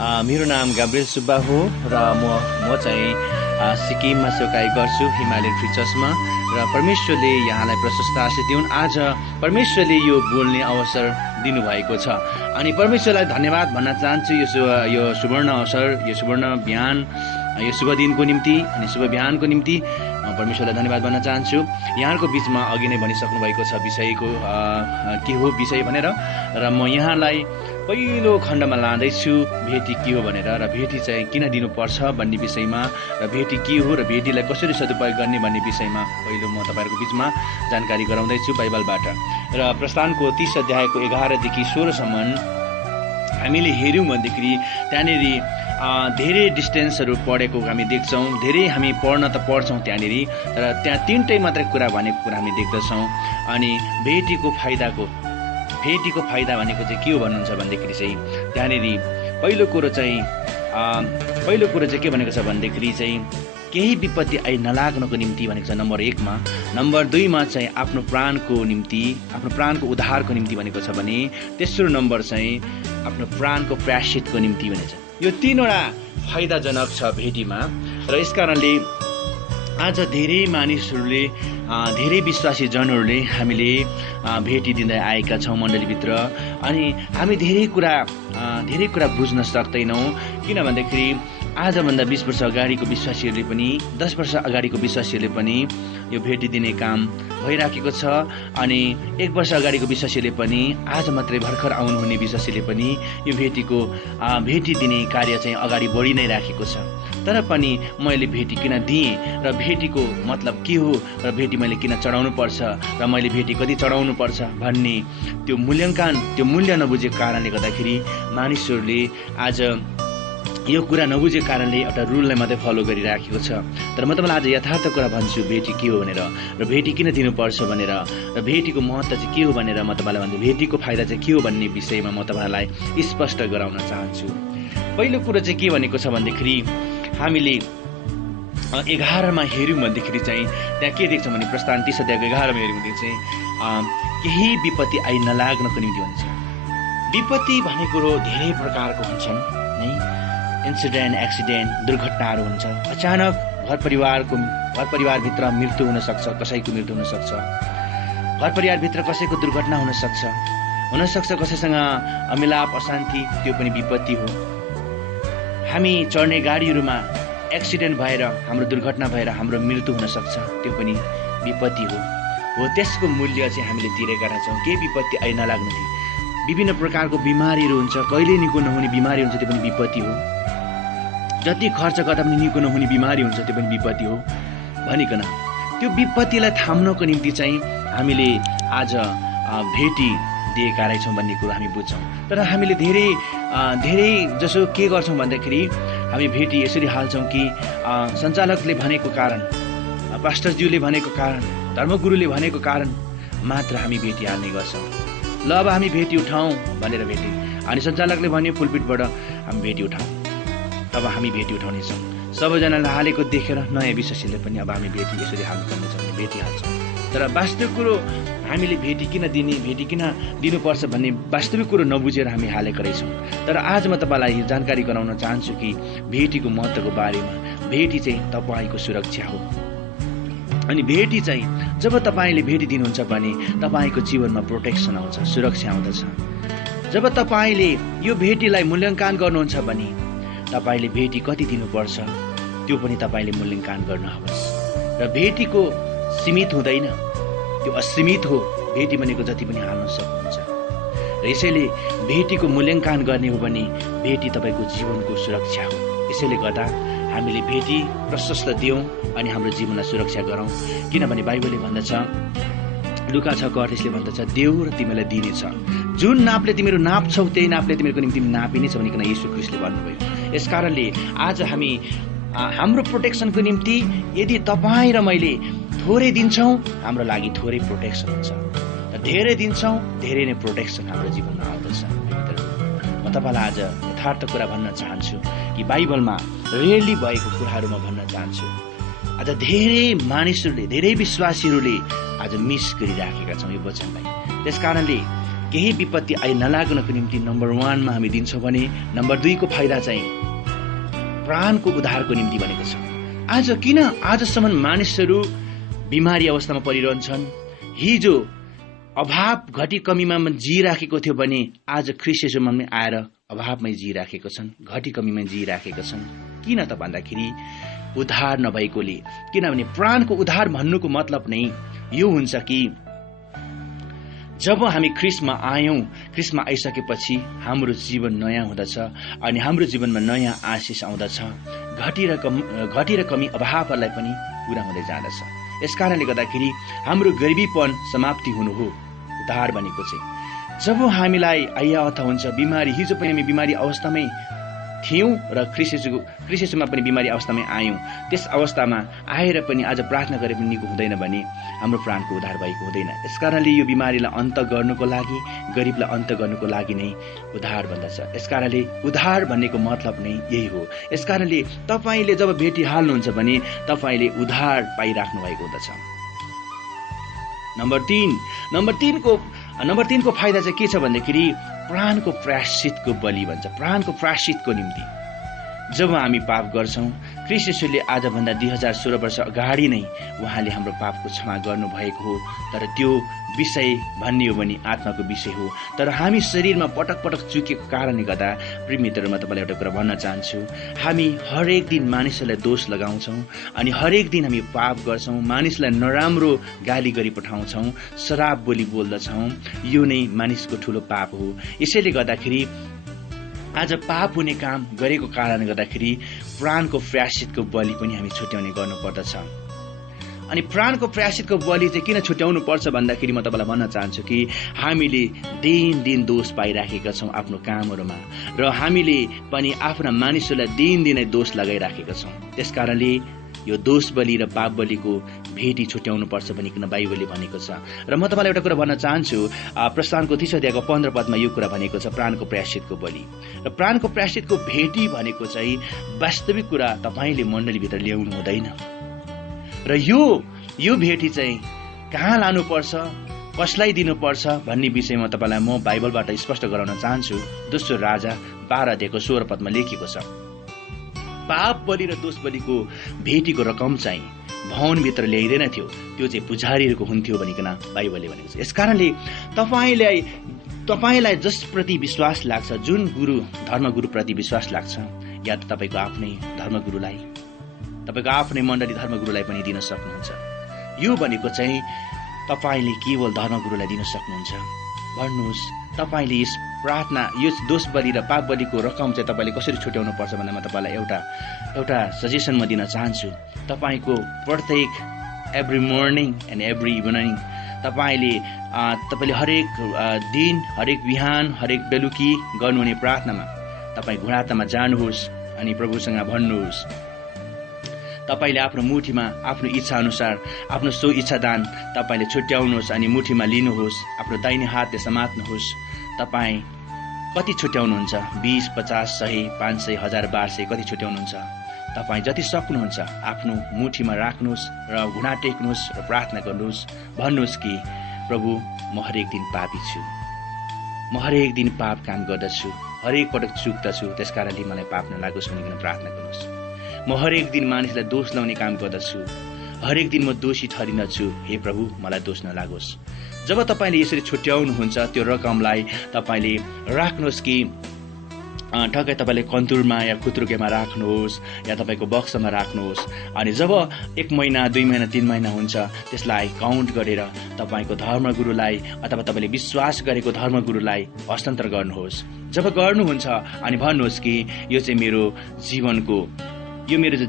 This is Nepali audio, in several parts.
मेरो नाम गाब्रिएल सुब्बा हो र म चाहिँ सिक्किममा सेवाकाई गर्छु हिमालयन फ्री चर्चमा। र परमेश्वरले यहाँलाई प्रशस्त आशीष दिउन्। आज परमेश्वरले यो बोल्ने अवसर दिनुभएको छ अनि परमेश्वरलाई धन्यवाद भन्न चाहन्छु। यो सुवर्ण अवसर, यो सुवर्ण बिहान, यो शुभ दिनको निम्ति अनि शुभ बिहानको निम्ति परमेश्वरलाई धन्यवाद भन्न चाहन्छु। यहाँहरूको बिचमा अघि नै भनिसक्नु भएको छ विषयको के हो विषय भनेर, र म यहाँलाई पहिलो खण्डमा लाँदैछु भेटी के हो भनेर, र भेटी चाहिँ किन दिनुपर्छ भन्ने विषयमा, र भेटी के हो र भेटीलाई कसरी सदुपयोग गर्ने भन्ने विषयमा पहिलो म तपाईँहरूको बिचमा जानकारी गराउँदैछु बाइबलबाट। र प्रस्थानको 30 अध्यायको 11 देखि 16 सम्म हामीले हेऱ्यौँ भनेदेखि त्यहाँनिर धेरै डिस्टेन्सहरू पढेको हामी देख्छौँ। धेरै हामी पढ्न त पढ्छौँ त्यहाँनिर, तर त्यहाँ तीनटै मात्रै कुरा भनेको कुरा हामी देख्दछौँ। अनि भेटीको फाइदा भनेको चाहिँ के हो भन्नुहुन्छ भनेदेखि चाहिँ त्यहाँनिर पहिलो कुरो चाहिँ के भनेको छ भनेदेखि चाहिँ केही विपत्ति आइ नलाग्नको निम्ति भनेको छ नम्बर 1 मा। नम्बर 2 मा चाहिँ आफ्नो प्राणको उद्धारको निम्ति भनेको छ भने, तेस्रो नम्बर चाहिँ आफ्नो प्राणको प्रायश्चितको निम्ति भनेको छ। यो तीनवटा फाइदाजनक छ भेटीमा। र यस कारणले आज धेरै मानिसहरूले, धेरै विश्वासी जनहरूले हामीले भेटी दिँदै आएका छौँ मण्डलीभित्र। अनि हामी धेरै कुरा बुझ्न सक्दैनौँ, किनभनेदेखि आजभन्दा 20 वर्ष अगाडिको विश्वासीहरूले पनि, 10 वर्ष अगाडिको विश्वासीहरूले पनि यो भेटी दिने काम भइराखेको छ। अनि 1 वर्ष अगाडिको विश्वासीले पनि, आज मात्रै भर्खर आउनुहुने विश्वासीले पनि यो भेटी दिने कार्य चाहिँ अगाडि बढी नै राखेको छ। तर पनि मैले भेटी किन दिएँ र भेटीको मतलब के हो र भेटी मैले किन चढाउनु पर्छ र मैले भेटी कति चढाउनु पर्छ भन्ने त्यो मूल्य नबुझेको कारणले गर्दाखेरि मानिसहरूले आज यो कुरा नबुझेको कारणले एउटा रुललाई मात्रै फलो गरिराखेको छ। तर म तपाईँलाई आज यथार्थ कुरा भन्छु भेटी के हो भनेर, र भेटी किन दिनुपर्छ भनेर, र भेटीको महत्त्व चाहिँ के हो भनेर म तपाईँलाई भन्छु। भेटीको फाइदा चाहिँ के हो भन्ने विषयमा म तपाईँलाई स्पष्ट गराउन चाहन्छु। पहिलो कुरो चाहिँ के भनेको छ भन्दाखेरि हामीले 11 मा हेऱ्यौँ भनेदेखि चाहिँ त्यहाँ के देख्छौँ भने प्रस्थान 30 अध्यायको 11 मा हेऱ्यौँ भने चाहिँ केही विपत्ति आइ नलाग्नको निम्ति भन्छ। विपत्ति भनेको धेरै प्रकारको हुन्छन् है। इन्सिडेन्ट, एक्सिडेन्ट, दुर्घटनाहरू हुन्छ। अचानक घर परिवारभित्र मृत्यु हुनसक्छ, कसैको मृत्यु हुनसक्छ। घर परिवारभित्र कसैको दुर्घटना हुनसक्छ, कसैसँग अमिलाप, अशान्ति, त्यो पनि विपत्ति हो। हामी चढ्ने गाडीहरूमा एक्सिडेन्ट भएर, हाम्रो दुर्घटना भएर हाम्रो मृत्यु हुनसक्छ, त्यो पनि विपत्ति हो। त्यसको मूल्य चाहिँ हामीले तिरेका रहेछौँ। के विपत्ति आइ नलाग्नु थियो। विभिन्न प्रकारको बिमारीहरू हुन्छ, कहिले निको नहुने बिमारी हुन्छ, त्यो पनि विपत्ति हो। जति खर्च गर्दा पनि निको नहुने बिमारी हुन्छ, त्यो पनि विपत्ति हो भनिकन त्यो विपत्तिलाई थाम्नको निम्ति चाहिँ हामीले आज भेटी दिएका रहेछौँ भन्ने कुरो हामी बुझ्छौँ। तर हामीले धेरै जसो के गर्छौँ भन्दाखेरि हामी भेटी यसरी हाल्छौँ कि सञ्चालकले भनेको कारण, पास्टरज्यूले भनेको कारण, धर्मगुरुले भनेको कारण मात्र हामी भेटी हाल्ने गर्छौँ। ल अब हामी भेटी उठाउँ भनेर भेटी, अनि सञ्चालकले भन्यो पुलपिटबाट हामी भेटी उठाउँ, अब हामी भेटी उठाउनेछौँ। सबैजनालाई हालेको देखेर नयाँ विश्वासीले पनि अब हामी भेटी यसरी हाल्नुपर्नेछ भने भेटी हाल्छौँ। तर वास्तविक कुरो हामीले भेटी किन दिने, भेटी किन दिनुपर्छ भन्ने वास्तविक कुरो नबुझेर हामी हालेका रहेछौँ। तर आज म तपाईँलाई जानकारी गराउन चाहन्छु कि भेटीको महत्त्वको बारेमा। भेटी चाहिँ तपाईँको सुरक्षा हो। अनि भेटी चाहिँ जब तपाईँले भेटी दिनुहुन्छ भने तपाईँको जीवनमा प्रोटेक्सन आउँछ, सुरक्षा आउँदछ। जब तपाईँले यो भेटीलाई मूल्याङ्कन गर्नुहुन्छ भने तपाईँले भेटी कति दिनुपर्छ त्यो पनि तपाईँले मूल्याङ्कन गर्नुहोस्। र भेटीको सीमित हुँदैन, त्यो असीमित हो। भेटी भनेको जति पनि हाल्न सक्नुहुन्छ। र यसैले भेटीको मूल्याङ्कन गर्ने हो भने भेटी तपाईँको जीवनको सुरक्षा हो। यसैले गर्दा हामीले भेटी प्रशस्त दियौँ अनि हाम्रो जीवनलाई सुरक्षा गरौँ। किनभने बाइबलले भन्दछ, लुका 6:38ले भन्दछ, देऊ र तिमीलाई दिनेछ, जुन नापले तिमीहरू नाप्छौ त्यही नापले तिमीहरूको निम्ति नापिनेछ भनिकन येशू ख्रीष्टले भन्नुभयो। यस कारणले आज हामी हाम्रो प्रोटेक्सनको निम्ति यदि तपाईँ र मैले थोरै दिन्छौँ, हाम्रो लागि थोरै प्रोटेक्सन हुन्छ, र धेरै दिन्छौँ, धेरै नै प्रोटेक्सन हाम्रो जीवनमा आउँदछ। म तपाईँलाई आज यथार्थ कुरा भन्न चाहन्छु कि बाइबलमा रेयरली भएको कुराहरू म भन्न चाहन्छु। आज धेरै मानिसहरूले, धेरै विश्वासीहरूले आज मिस गरिराखेका छौँ यो वचनलाई। त्यस कारणले केही विपत्ति आइ नलाग्नको निम्ति नम्बर 1 मा हामी दिन्छौँ भने नम्बर 2 को फाइदा चाहिँ प्राणको उद्धारको निम्ति भनेको छ। आज किन आजसम्म मानिसहरू बिमारी अवस्थामा परिरहन्छन्? हिजो अभाव घटी कमीमा जिराखेको थियो भने आज ख्रीष्ट येशूमा आएर अभावमै जिराखेको छन्, घटी कमीमा जिराखेका छन्। किन त भन्दाखेरि उद्धार नभएकोले। किनभने प्राणको उद्धार भन्नुको मतलब नै यो हुन्छ कि जब हामी ख्रीष्टमा आयौं, ख्रीष्टमा आइसकेपछि हाम्रो जीवन नयाँ हुँदछ अनि हाम्रो जीवनमा नयाँ आशिष आउँदछ। घटी र कमी अभावहरूलाई पनि पूरा हुँदै जाँदछ। यसकारणले गर्दाखेरि हाम्रो गरिबीपन समाप्ति हुनु हो उद्धार भनेको चाहिँ। जब हामीलाई आइआवता हुन्छ बिमारी, हिजो पनि हामी बिमारी अवस्थामै थियौं र ख्रीष्ट येशूमा पनि बिमारी अवस्थामै आयौं। त्यस अवस्थामा आएर पनि आज प्रार्थना गरे पनि निको हुँदैन भने हाम्रो प्राणको उद्धार भएको हुँदैन। यसकारणले यो बिमारीलाई अन्त गर्नुको लागि, गरिबलाई अन्त गर्नुको लागि नै उद्धार भन्दछ। यसकारणले उद्धार भन्नेको मतलब नै यही हो। यसकारणले तपाईले जब भेटिहाल्नुहुन्छ भने तपाईले उद्धार पाइराख्नु भएको हुँदछ। नम्बर 3 को फाइदा चाहिँ के छ भन्दाखेरि प्राणको प्रायश्चितको बलि भन्छ। प्राणको प्रायश्चितको निम्ति जब हामी पाप गर्छौं, ख्रीष्ट येशूले आजभन्दा 2016 वर्ष अगाडि नै उहाँले हाम्रो पापको क्षमा गर्नुभएको हो। तर त्यो विषय भन्ने हो भने आत्माको विषय हो। तर हामी शरीरमा पटक पटक चुकेको कारणले गर्दा प्रिय मित्रहरुमा तपाईलाई एउटा कुरा भन्न चाहन्छु, हामी हरेक दिन मानिसहरूलाई दोष लगाउँछौं अनि हरेक दिन हामी पाप गर्छौं, मानिसलाई नराम्रो गाली गरी पठाउँछौं, शराब बोली बोल्दछौं। यो नै मानिसको ठूलो पाप हो। यसैले गर्दाखेरि आज पाप हुने काम गरेको कारणले गर्दाखेरि प्राणको प्रायश्चितको बलि पनि हामी छुट्याउने गर्नुपर्दछ। अनि प्राणको प्रायश्चितको बलि चाहिँ किन छुट्याउनु पर्छ भन्दाखेरि म तपाईलाई भन्न चाहन्छु कि हामीले दिन दोष पाइराखेका छौं आफ्नो कामहरुमा र हामीले पनि आफ्ना मानिसहरूलाई दिनै दोष लगाइराखेका छौं। त्यसकारणले यो दोष बलि र पाप बलिको भेटी छुट्याउनु पर्छ भनिकन बाइबलले भनेको छ। र म तपाईलाई एउटा कुरा भन्न चाहन्छु, प्रस्थानको 30 अध्यायको 15 पदमा यो कुरा भनेको छ, प्राणको प्रायश्चितको बलि र प्राणको प्रायश्चितको भेटी भनेको चाहिँ वास्तविक कुरा तपाईले मण्डलीभित्र ल्याउनु हुँदैन। र यो भेटी चाहिँ कहाँ लानुपर्छ, कसलाई दिनुपर्छ भन्ने विषयमा तपाईलाई म बाइबलबाट स्पष्ट गराउन चाहन्छु। दोस्रो राजा 12 अध्यायको 16 पदमा लेखिएको छ, पाप बलि र दोष बलिको भेटीको रकम चाहिँ भवनभित्र ल्याइदैन थियो, त्यो चाहिँ पुजारीहरूको हुन्थ्यो भनिकन बाइबलले भनेको छ। यसकारणले तपाईलाई जसप्रति विश्वास लाग्छ, जुन धर्मगुरुप्रति विश्वास लाग्छ, या त तपाईको आफ्नै धर्मगुरुलाई, तपाईको आफ्नै मण्डली धर्मगुरुलाई पनि दिन सक्नुहुन्छ। यो भनेको चाहिँ तपाईले केवल धर्मगुरुलाई दिन सक्नुहुन्छ। भन्नुहोस् तपाईले यस प्रार्थना, यो दोष बलि र पाप बलिको रकम चाहिँ तपाईले कसरी छुट्याउनु पर्छ भन्ने म तपाईलाई एउटा सजेसन म दिन चाहन्छु। तपाईको प्रत्येक every morning and every evening तपाईले हरेक दिन, हरेक बिहान, हरेक बेलुकी गर्नुहुने प्रार्थनामा तपाई घुँडातामा जानुहोस् अनि प्रभुसँग भन्नुहोस्। तपाईले आफ्नो मुठीमा आफ्नो इच्छा अनुसार आफ्नो सो इच्छादान तपाईले छुट्याउनुहोस् अनि मुठीमा लिनुहोस्, आफ्नो दाहिने हातले समात्नुहोस्। तपाई कति छुट्याउनुहुन्छ? 20, 50, 100, 500, 1000, 1200 कति छुट्याउनुहुन्छ? तपाई जति सक्नुहुन्छ आफ्नो मुठीमा राख्नुहोस् र घुँडा टेक्नुहोस् र प्रार्थना गर्नुहोस्। भन्नुहोस् कि प्रभु, म हरेक दिन पापी छु, म हरेक दिन पाप काम गर्दछु, हरेक पटक चुक्दछु, त्यसकारणले मलाई पाप नलागोस् भनिकन प्रार्थना गर्नुहोस्। म हरेक दिन मानिसलाई दोष लाउने काम गर्दछु, हरेक दिन म दोषी ठहरिनछु, हे प्रभु मलाई दोष नलागोस्। जब तपाईले यसरी छुट्याउनुहुन्छ त्यो रकमलाई तपाईले राख्नुहोस् कि ठक्कै तपाईले कन्तुरमा या खुत्रुकेमा राख्नुहोस् या तपाईको बक्समा राख्नुहोस्। अनि जब 1 महिना, 2 महिना, 3 महिना हुन्छ त्यसलाई काउन्ट गरेर तपाईको धर्मगुरुलाई अथवा तपाईले विश्वास गरेको धर्मगुरुलाई हस्तान्तर गर्नुहोस्। जब गर्नुहुन्छ अनि भन्नुहोस् कि यो चाहिँ मेरो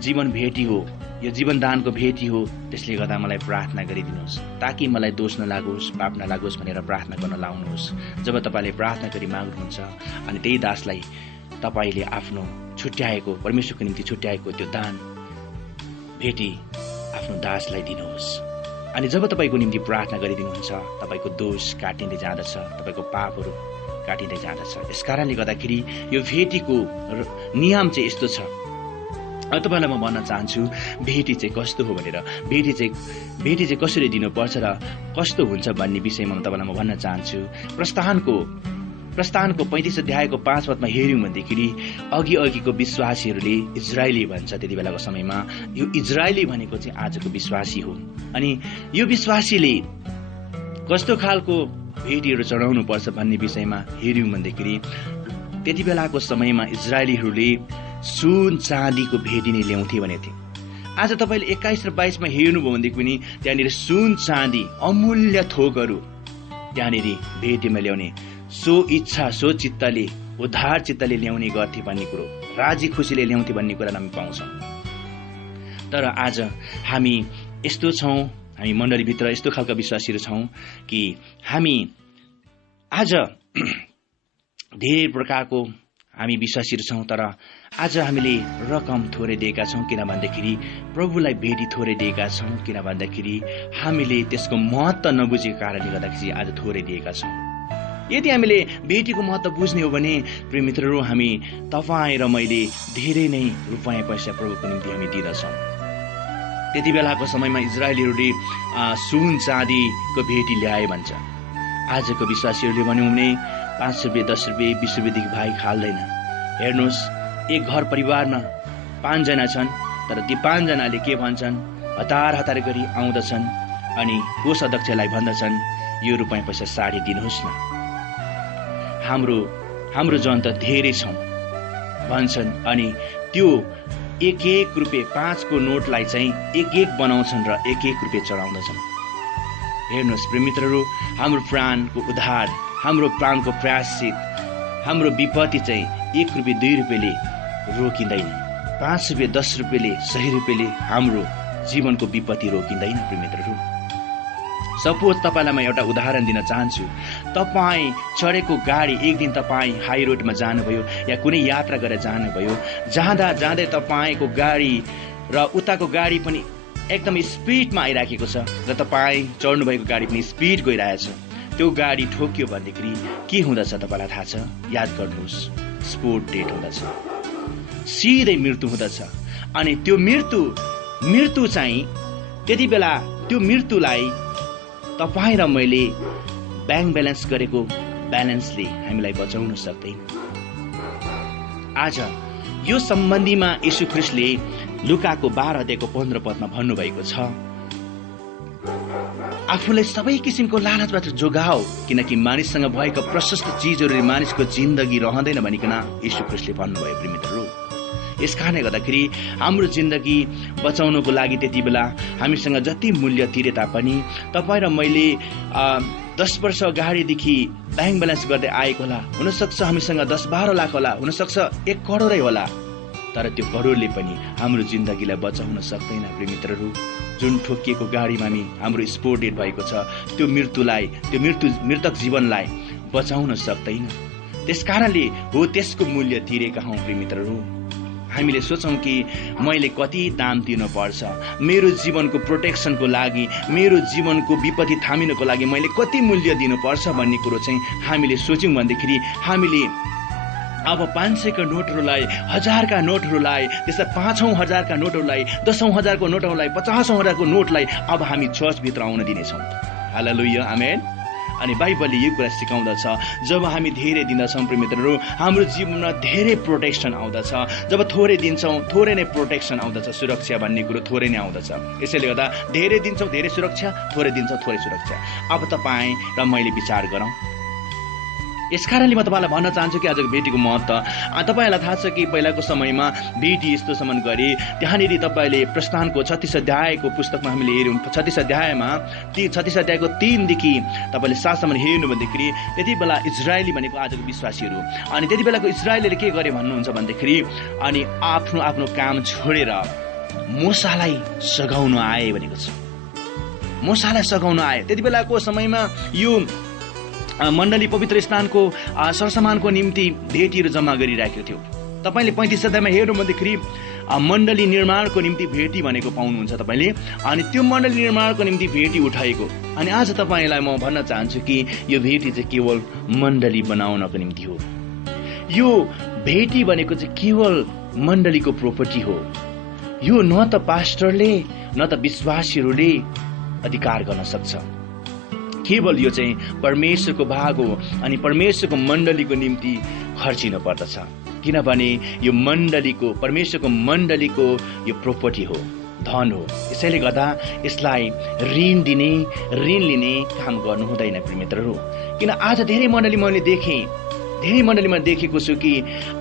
जीवन भेटी हो, यो जीवनदानको भेटी हो, त्यसले गर्दा मलाई प्रार्थना गरिदिनुहोस् ताकि मलाई दोष नलागोस्, पाप नलागोस् भनेर प्रार्थना गर्न लाउनुहोस्। जब तपाईले प्रार्थना गरी माग्नुहुन्छ अनि त्यही दासलाई तपाईले आफ्नो छुट्याएको, परमेश्वरको निम्ति छुट्याएको त्यो दान भेटी आफ्नो दासलाई दिनुहोस्। अनि जब तपाईको निम्ति प्रार्थना गरिदिनुहुन्छ तपाईको दोष काटिँदै जाँदछ, तपाईको पापहरू काटिँदै जाँदछ। यसकारणले गर्दाखेरि यो भेटीको नियम चाहिँ यस्तो छ, तपाईँलाई म भन्न चाहन्छु भेटी चाहिँ कस्तो हो भनेर। भेटी चाहिँ कसरी दिनुपर्छ र कस्तो हुन्छ भन्ने विषयमा तपाईँलाई म भन्न चाहन्छु। प्रस्थानको 35 अध्यायको 5 पदमा हेर्यौँ भनेदेखि अघिको विश्वासीहरूले इजरायली भन्छ। त्यति बेलाको समयमा यो इजरायली भनेको चाहिँ आजको विश्वासी हो। अनि यो विश्वासीले कस्तो खालको भेटीहरू चढाउनु पर्छ भन्ने विषयमा हेर्यौँ भनेदेखि त्यति बेलाको समयमा इजरायलीहरूले सुन चाँदीको भेटी नै ल्याउँथे भनेको थिए। आज तपाईँले 21 र 22मा हेर्नुभयो भनेदेखि पनि त्यहाँनिर सुन चाँदी अमूल्य थोकहरू त्यहाँनिर भेटीमा ल्याउने, सो इच्छा सो चित्तले उद्धार चित्तले ल्याउने गर्थे भन्ने कुरो, राजी खुसीले ल्याउँथे भन्ने कुरा हामी पाउँछौँ। तर आज हामी यस्तो छौँ, हामी मण्डलीभित्र यस्तो खालका विश्वासीहरू छौँ कि हामी आज धेरै प्रकारको हामी विश्वासीहरू छौँ। तर आज हामीले रकम थोरै दिएका छौँ, किन भन्दाखेरि प्रभुलाई भेटी थोरै दिएका छौँ, किन भन्दाखेरि हामीले त्यसको महत्त्व नबुझेको कारणले गर्दाखेरि आज थोरै दिएका छौँ। यदि हामीले भेटीको महत्त्व बुझ्ने हो भने प्रिय मित्रहरू, हामी तपाईँ र मैले धेरै नै रुपैयाँ पैसा प्रभुको निम्ति हामी दिँदछौँ। त्यति बेलाको समयमा इजरायलीहरूले सुन चाँदीको भेटी ल्याए भन्छ। आजको विश्वासीहरूले भन्यौँ भने 5 रुपियाँ 10 रुपियाँ 20 रुपियाँदेखि भाइ खाल्दैन। हेर्नुहोस्, एक घर परिवारमा 5 जना छन्, तर ती 5 जनाले के भन्छन्, हतार गरी आउँदछन् अनि कोष अध्यक्षलाई भन्दछन् यो रुपैयाँ पैसा साढे दिनुहोस् न, हाम्रो जन त धेरै छौँ भन्छन्। अनि त्यो 1 रुपियाँ 5 को नोटलाई चाहिँ 1 बनाउँछन् र 1 रुपियाँ चढाउँदछन्। हेर्नुहोस् प्रिय मित्रहरू, हाम्रो प्राणको उद्धार, हाम्रो प्राणको प्रायश्चित, हाम्रो विपत्ति चाहिँ 1 रुपियाँ 2 रुपियाँले रोकिँदैन। 5 रुपियाँ 10 रुपियाँले 100 रुपियाँले हाम्रो जीवनको विपत्ति रोकिँदैन। प्रिय मित्रहरू, सपोज तपाईँलाई म एउटा उदाहरण दिन चाहन्छु। तपाईँ चढेको गाडी, एक दिन तपाईँ हाई रोडमा जानुभयो या कुनै यात्रा गरेर जानुभयो, जाँदै तपाईँको गाडी र उताको गाडी पनि एकदम स्पिडमा आइराखेको छ र तपाईँ चढ्नुभएको गाडी पनि स्पिड गइरहेछ। त्यो गाडी ठोक्यो भनेदेखि के हुँदछ तपाईँलाई थाहा छ? याद गर्नुहोस्, स्पोट डेट हुँदछ, सिधै मृत्यु हुँदछ। अनि त्यो मृत्यु चाहिँ त्यति बेला त्यो मृत्युलाई तपाईँ र मैले ब्याङ्क ब्यालेन्स गरेको ब्यालेन्सले हामीलाई बचाउन सक्दैन। आज यो सम्बन्धीमा यीशु ख्रीष्टले लुकाको 12 अध्यायको 15 पदमा भन्नुभएको छ, आफूलाई सबै किसिमको लालचबाट जोगाओ, किनकि मानिससँग भएका प्रशस्त चिजहरूले मानिसको जिन्दगी रहँदैन भनिकन यीशु ख्रीष्टले भन्नुभयो। प्रिय मित्रहरू, यस कारणले गर्दाखेरि हाम्रो जिन्दगी बचाउनको लागि त्यति बेला हामीसँग जति मूल्य तिरे तापनि तपाईँ र मैले 10 वर्ष अगाडिदेखि ब्याङ्क ब्यालेन्स गर्दै आएको होला, हुनसक्छ हामीसँग 10-12 लाख होला, हुनसक्छ 1 करोडै होला, तर त्यो करोडले पनि हाम्रो जिन्दगीलाई बचाउन सक्दैन। प्रिय मित्रहरू, जुन ठोकिएको गाडीमा नि हाम्रो स्पोट डेट भएको छ, त्यो मृतक जीवनलाई बचाउन सक्दैन। त्यस कारणले हो त्यसको मूल्य तिरेका हौँ। प्रिय मित्रहरू, हामीले सोचौँ कि मैले कति दाम तिर्नुपर्छ, मेरो जीवनको प्रोटेक्सनको लागि, मेरो जीवनको विपत्ति थामिनको लागि मैले कति मूल्य दिनुपर्छ भन्ने कुरो चाहिँ हामीले सोच्यौँ भनेदेखि हामीले अब 500 का नोटहरूलाई, 1000 का नोटहरूलाई, त्यसै 5000 का नोटहरूलाई, 10,000 को नोटहरूलाई, 50,000 को नोटलाई अब हामी चर्चभित्र आउन दिनेछौँ। हालेलुया, आमेन। अनि बाइबलले यो कुरा सिकाउँदछ, जब हामी धेरै दिँदछौँ प्रिय मित्रहरू, हाम्रो जीवनमा धेरै प्रोटेक्सन आउँदछ। जब थोरै दिन्छौँ, थोरै नै प्रोटेक्सन आउँदछ, सुरक्षा भन्ने कुरो थोरै नै आउँदछ। यसैले गर्दा धेरै दिन्छौँ धेरै सुरक्षा, थोरै दिन्छौँ थोरै सुरक्षा। अब तपाईँ र मैले विचार गरौँ। यस कारणले म तपाईँलाई भन्न चाहन्छु कि आजको भेटीको महत्त्व, तपाईँलाई थाहा छ कि पहिलाको समयमा भेटी यस्तोसम्म गरे। त्यहाँनिर तपाईँले प्रस्थानको 36 अध्यायको पुस्तकमा हामीले हेऱ्यौँ, 36 अध्यायमा 36 अध्यायको 3 देखि तपाईँले 7 सम्म हेर्नु भन्दाखेरि त्यति बेला इजरायली भनेको आजको विश्वासीहरू, अनि त्यति बेलाको इजरायलीले के गरे भन्नुहुन्छ भन्दाखेरि अनि आफ्नो काम छोडेर मूसालाई सघाउन आए भनेको छ। मूसालाई सघाउन आए। त्यति बेलाको समयमा यो मण्डली पवित्र स्थानको सरसामानको निम्ति भेटीहरू जम्मा गरिराखेको थियो। तपाईँले 35 अध्यायमा हेर्नु भन्दाखेरि मण्डली निर्माणको निम्ति भेटी भनेको पाउनुहुन्छ तपाईँले। अनि त्यो मण्डली निर्माणको निम्ति भेटी उठाएको। अनि आज तपाईँलाई म भन्न चाहन्छु कि यो भेटी चाहिँ केवल मण्डली बनाउनको निम्ति हो। यो भेटी भनेको चाहिँ केवल मण्डलीको प्रोपर्टी हो। यो न त पास्टरले न त विश्वासीहरूले अधिकार गर्न सक्छ। केवल यो चाहिँ परमेश्वरको भाग हो अनि परमेश्वरको मण्डलीको निम्ति खर्चिनु पर्दछ, किनभने यो मण्डलीको परमेश्वरको मण्डलीको यो प्रोपर्टी हो, धन हो। यसैले गर्दा यसलाई ऋण लिने काम गर्नु हुँदैन प्रियमित्रहरू। किन आज धेरै मण्डलीमा देखेको छु कि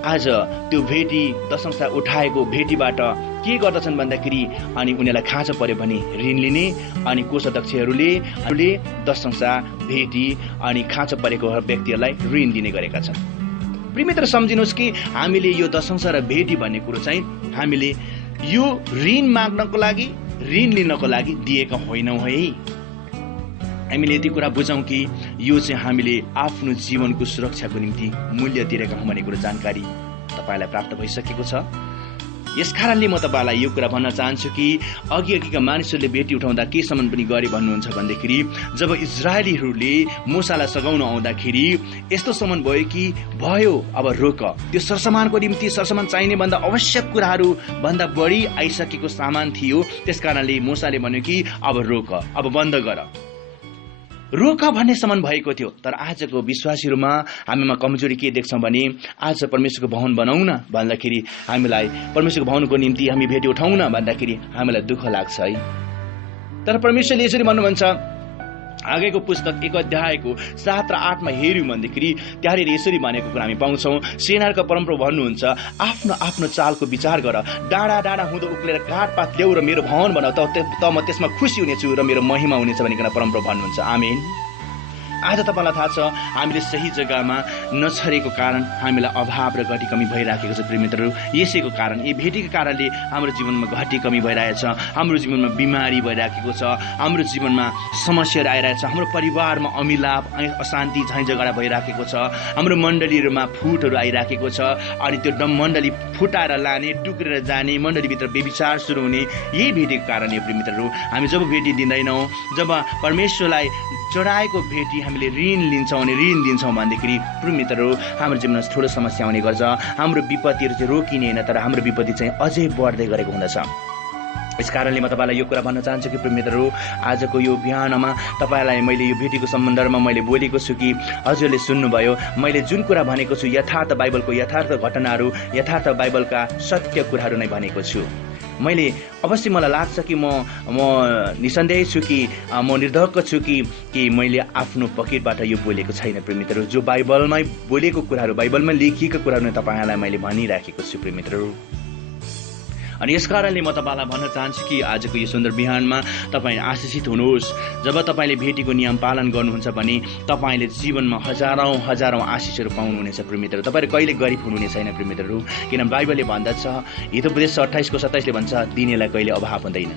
आज त्यो भेटी दशंशा उठाएको भेटीबाट के गर्दछन् भन्दाखेरि अनि उनीहरूलाई खाँचो पर्यो भने ऋण लिने अनि कोषाध्यक्षहरूले दशंशा भेटी अनि खाँचो परेको व्यक्तिहरूलाई ऋण दिने गरेका छन्। प्रियमित्र सम्झिनुहोस् कि हामीले यो दशंशा र भेटी भन्ने कुरो चाहिँ हामीले यो ऋण माग्नको लागि ऋण लिनको लागि दिएका होइनौँ है। हामीले यति कुरा बुझौँ कि यो चाहिँ हामीले आफ्नो जीवनको सुरक्षाको निम्ति मूल्य दिएका हौँ भन्ने कुरो जानकारी तपाईँलाई प्राप्त भइसकेको छ। यसकारणले म तपाईँलाई यो कुरा भन्न चाहन्छु कि अघिका मानिसहरूले भेटी उठाउँदा केसम्म पनि गरे भन्नुहुन्छ भन्दाखेरि जब इजरायलीहरूले मूसालाई सघाउन आउँदाखेरि यस्तोसम्म भयो कि भयो अब रोक, त्यो सरसामानको निम्ति सरसामान चाहिने भन्दा आवश्यक कुराहरू भन्दा बढी आइसकेको सामान थियो। त्यसकारणले मूसाले भन्यो कि अब रोक, अब बन्द गर, रोक भन्ने सम्म भएको थियो। तर आजको विश्वासीहरूमा हामीमा कमजोरी के देख्छौँ भने आज परमेश्वरको भवन बनाउन भन्दाखेरि हामीलाई परमेश्वरको भवनको निम्ति हामी भेटी उठाउन भन्दाखेरि हामीलाई दुःख लाग्छ है। तर परमेश्वरले यसरी भन्नुहुन्छ, हागेको पुस्तक 1 अध्यायको 7 र 8 मा हेर्यौं भन्दाखेरि त्यहाँनिर यसरी भनेको कुरा हामी पाउँछौँ। सेनाका परमप्रभु भन्नुहुन्छ, आफ्नो आफ्नो चालको विचार गर, डाँडा डाँडा हुँदो उक्लेर काठपात ल्याऊ र मेरो भवन बनाऊ, त म त्यसमा खुसी हुनेछु र मेरो महिमा हुनेछ भनिकन परमप्रभु भन्नुहुन्छ। आमेन। आज तपाईँलाई थाहा छ हामीले सही जग्गामा नछरेको कारण हामीलाई अभाव र घटी कमी भइराखेको छ प्रियमित्रहरू। यसैको कारण यी भेटीको कारणले हाम्रो जीवनमा घटी कमी भइरहेछ, हाम्रो जीवनमा बिमारी भइराखेको छ, हाम्रो जीवनमा समस्याहरू आइरहेछ, हाम्रो परिवारमा अमिलाप अशान्ति झैँ झगडा भइराखेको छ, हाम्रो मण्डलीहरूमा फुटहरू आइराखेको छ अनि त्यो मण्डली फुटाएर लाने, टुक्रेर जाने, मण्डलीभित्र व्यभिचार सुरु हुने यही भेटीको कारण हो प्रियमित्रहरू। हामी जब भेटी दिँदैनौँ, जब परमेश्वरलाई चढाएको भेटी हामीले ऋण लिन्छौँ अनि ऋण दिन्छौँ भन्दाखेरि प्रियमित्रहरू हाम्रो जीवनमा ठुलो समस्या हुने गर्छ। हाम्रो विपत्तिहरू चाहिँ रोकिने होइन, तर हाम्रो विपत्ति चाहिँ अझै बढ्दै गरेको हुँदछ। यसकारणले म तपाईँलाई यो कुरा भन्न चाहन्छु कि प्रियमित्रहरू आजको यो बिहानमा तपाईँलाई मैले यो भेटीको सम्बन्धमा मैले बोलेको छु कि हजुरले सुन्नुभयो। मैले जुन कुरा भनेको छु यथार्थ बाइबलको यथार्थ घटनाहरू, यथार्थ बाइबलका सत्य कुराहरू नै भनेको छु। मैले अवश्य मलाई लाग्छ कि म निसन्देह छु कि म निर्धक्क छु कि मैले आफ्नो पकेटबाट यो बोलेको छैन प्रियमित्रहरू। जो बाइबलमै बोलेको कुराहरू, बाइबलमा लेखिएका कुराहरू नै तपाईँहरूलाई मैले भनिराखेको छु प्रियमित्रहरू। अनि यसकारणले म तपाईँलाई भन्न चाहन्छु कि आजको यो सुन्दर बिहानमा तपाईँ आशिषित हुनुहोस्। जब तपाईँले भेटीको नियम पालन गर्नुहुन्छ भने तपाईँले जीवनमा हजारौं आशिषहरू पाउनुहुनेछ प्रियमित्रहरू। तपाईँले कहिले गरिब हुनुहुने छैन प्रियमित्रहरू, किन बाइबलले भन्दछ, हितोपदेश 28:27ले भन्छ, दिनेलाई कहिले अभाव हुँदैन।